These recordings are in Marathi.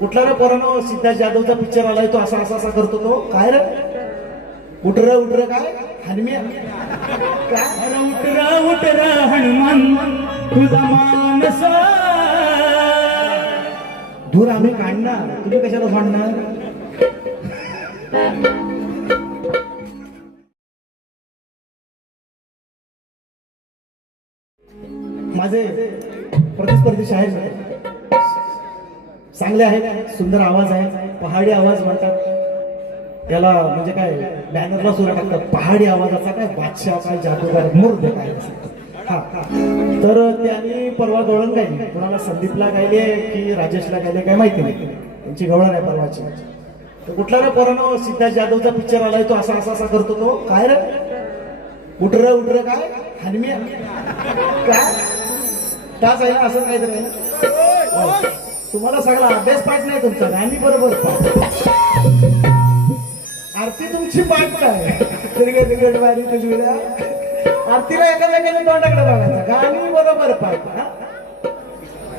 कुठला रे पोरानो? सिद्धार्थ जाधवचा पिक्चर आलाय तो असा असा असा करतो तो. काय रे? उठर उठर काय? हनुम्या काय? उठरा उठरा हनुमान. तुझा मानस. धूर आम्ही काढणार. तुम्ही कशाला सोडणार? माझे प्रतिस्पर्धी शाहीर चांगले आहेत सुंदर आवाज आहे पहाडी आवाज म्हणतात. त्याला म्हणजे काय बॅनरला सुद्धा टाकतात पहाडी आवाजाचा काय बादशाह काय जादूगार मूर्त काय हा तर त्यांनी परवा गवळण गायली. कोणाला संदीपला गायले की राजेशला गायले काय माहिती नाही. त्यांची गवळण आहे परवाची. तर कुठला रे पोरानो सिद्धार्थ जाधवचा पिक्चर आलाय तो असा असा असा करतो तो. काय रे? उठर उठर काय? हनमी काय? तास आहे ना असं काहीतरी आहे तुम्हाला सगळा अभ्यास पाठ नाही तुमचा गाणी बरोबर. आरती तुमची पाठ काय आरतीला एकामेकाने तोंडाकडे बघायचं गाणी बरोबर पाठ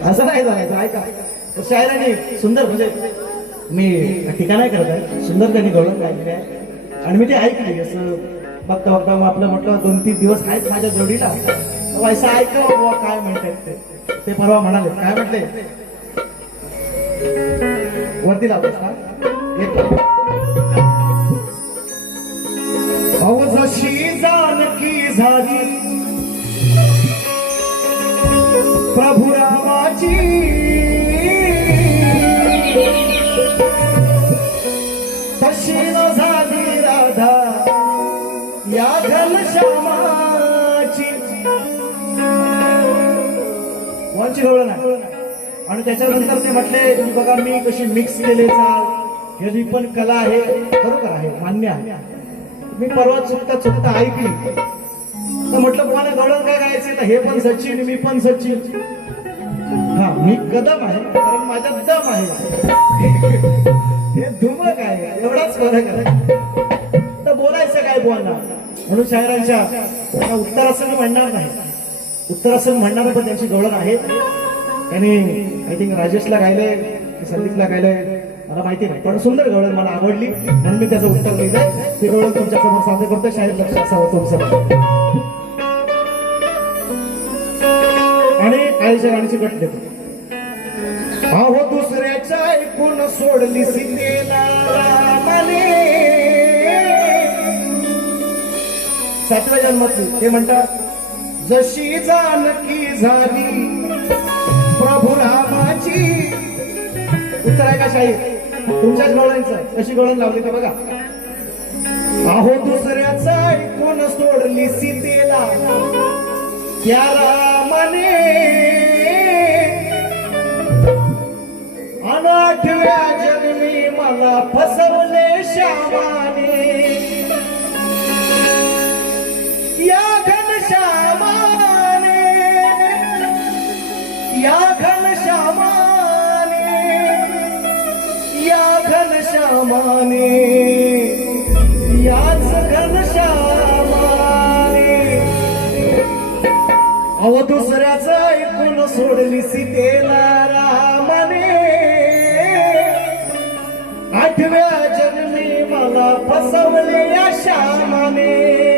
असं नाही झालायचं ऐका. शायराने सुंदर म्हणजे मी टीका नाही करत आहे. सुंदर त्यांनी गौरव गायलेली आहे. आणि मी ते ऐकली असं बघता बघता मग आपलं म्हटलं दोन तीन दिवस आहेत माझ्या जोडीला. व्हायचं ऐका बाबा काय म्हणतात ते. ते परवा म्हणाले काय म्हटले? वरती लावतोस का एक अहो जशी जानकी झाली. प्रभू रामाची. तशी न झाली राधा. या घनश्यामाची. वंचित होणार आणि त्याच्यानंतर ते म्हटले की बघा मी कशी मिक्स केले चाल. ह्याची पण कला आहे. बरोबर आहे मान्य आहे. मी परवा चुकता चुकता ऐकली. तर म्हटलं तुम्हाला गवळण काय गायचे तर हे पण सचिन मी पण सचिन. हा मी कदम आहे कारण माझ्या दम आहे. हे धुमक आहे एवढाच फरक आहे. तर बोलायचं काय बोलणार म्हणून शायरांच्या आता उत्तरासन म्हणणार नाही. उत्तरासन म्हणणार पण त्यांची गवळण आहे. त्यांनी आय थिंक राजेशला गायले संदीपला गायले मला माहिती नाही. पण सुंदर गवळण मला आवडली म्हणून मी त्याचं उत्तर लिहिलंय. ते गवळण तुमच्यासमोर सादर करतो शाहीर लक्ष असावं तुमचं. आणि आईच्या राणीची गट देतो अहो दुसऱ्याच्या ऐकून सोडली सीतेला रामाने. सातव्या जन्मातली ते म्हणतात जशी जानकी झाली रामाची उत्तर आहे का शाहीर तुमच्याच गवळणचं कशी गवळण लावली तर बघा. अहो दुसऱ्याचं ऐकून सोडली सीतेला. त्या रामाने या घनश्यामाने या घनश्यामाने याच घनश्यामाने अहो दुसऱ्याचं ऐकून सोडली सीतेला रामाने आठव्या जन्मी मला फसवले या श्यामाने.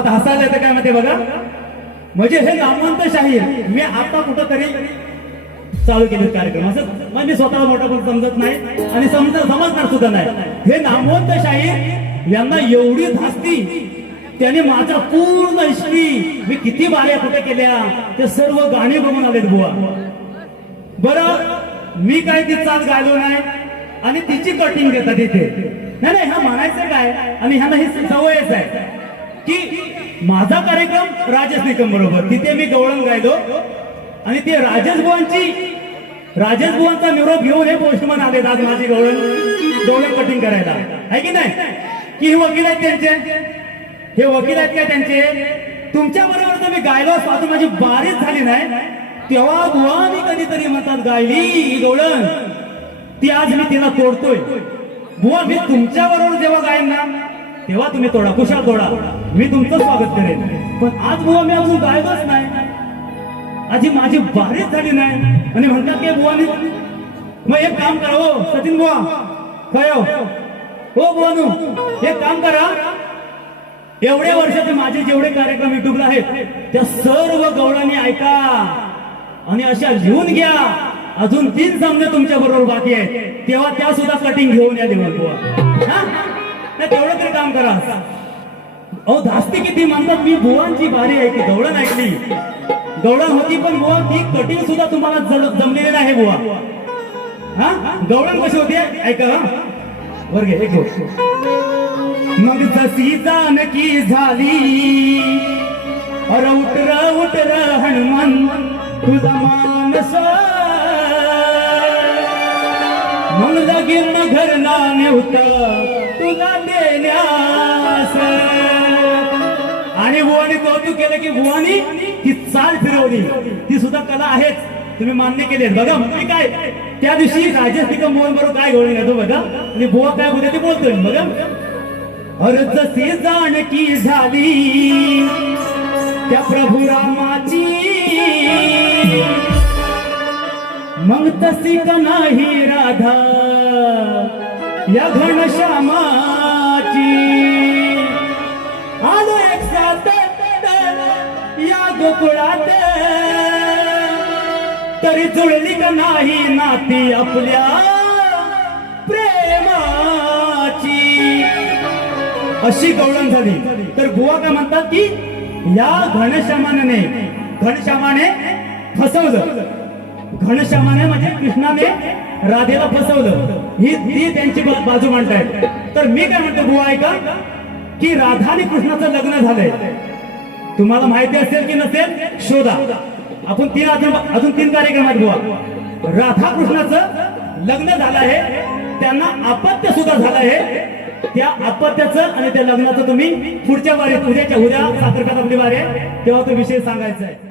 मला हसायला येतं काय माहिती बघा? म्हणजे हे नामवंत शाहीर मी आता कुठंतरी चालू केले कार्यक्रम. असं मी स्वतःला मोठा पण समजत नाही आणि समज समजणार सुद्धा नाही. हे नामवंत शाहीर यांना एवढी धास्ती त्याने माझा पूर्ण हिस्ट्री मी किती बाऱ्या कुठे केल्या ते सर्व गाणी बघून आलेत बुवा. बरं मी काय ती चाल गायलो नाही आणि तिची कटिंग देतात इथे. नाही नाही हा म्हणायचं काय? आणि ह्यांना ही सवयच आहे की माझा कार्यक्रम राजेश निकम बरोबर. तिथे मी गवळण गायलो. आणि ते राजेश बुवांची राजेश बुवांचा निरोप घेऊन हे पोस्टमन आले आज माझी गवळण. गवळण कटिंग करायला. आहे की नाही? की हे वकील आहेत त्यांचे? हे वकील आहेत का त्यांचे? तुमच्या बरोबर तर मी गायलो असतो. आता माझी बारीच झाली नाही. तेव्हा बुवा मी कधीतरी म्हणतात गायली ही गवळण. ती आज मी तिला तोडतोय. बुवा मी तुमच्या बरोबर जेव्हा गायन ना तेव्हा तुम्ही तोडा कुशाल तोडा. मी तुमचं स्वागत करेन. पण आज बुवा मी अजून गायबच नाही. आजी माझी बारीच झाली नाही. आणि म्हणतात की बुवानी मग एक काम करा हो सचिन बुवा. काय हो हो बुवानू एक काम करा. एवढ्या वर्षाचे माझे जेवढे कार्यक्रम युट्यूबला आहेत त्या सर्व गौडांनी ऐका. आणि अशा लिहून घ्या. अजून तीन सामने तुमच्या बरोबर बाकी आहेत. तेव्हा त्या सुद्धा कटिंग घेऊन या देवा बुवा. हा? तेवढं तरी काम करा. अहो धास्ती किती म्हणतात मी बुवांची बारी ऐकली गवळण ऐकली. गवळण होती पण बुवा ती कटिंग सुद्धा तुम्हाला जमलेली नाही बुवा. हा? गवळण कशी होती? ऐका वर घे एक मग जशी जानकी झाली अर उटर उटर हनुमान तुझा मानस. मग लगीन घरला नेवता तुला देण्यास आणि भुवानी कौतुक केलं की भुवानी ही चाल फिरवली. ती सुद्धा कला आहेच. तुम्ही मान्य केले बघा म्हणजे काय? त्या दिवशी राजेश निकम मोहन बरोबर काय घेऊन येतो बघा. आणि बुवा काय होते ते बोलतोय. बघा. अरे जशी जाणकी झाली. त्या प्रभू रामाची. मग तशी का नाही राधा? या घनश्यामाची आलो एक या गोकुळात. तरी जुळली का नाही नाती आपल्या प्रेमाची. अशी गवळण झाली. तर बुवा काय म्हणतात की या घनश्यामाने घनश्यामाने फसवलं. घनश्यामाने म्हणजे कृष्णाने राधेला फसवलं. ही ती त्यांची बाजू मांडतायत. तर मी काय म्हणतो बुवा ऐका की राधा आणि कृष्णाचं लग्न झालंय. तुम्हाला माहिती असेल की नसेल? शोधा. आपण तीन अजून तीन कार्यक्रम आहेत बुवा. राधा कृष्णाचं लग्न झालं आहे त्यांना अपत्य सुद्धा झालं आहे. त्या अपत्याचं आणि त्या लग्नाचं तुम्ही पुढच्या वारी उद्याच्या उद्या साखरपेठ आपली वारी आहे तेव्हा तो विषय सांगायचा आहे.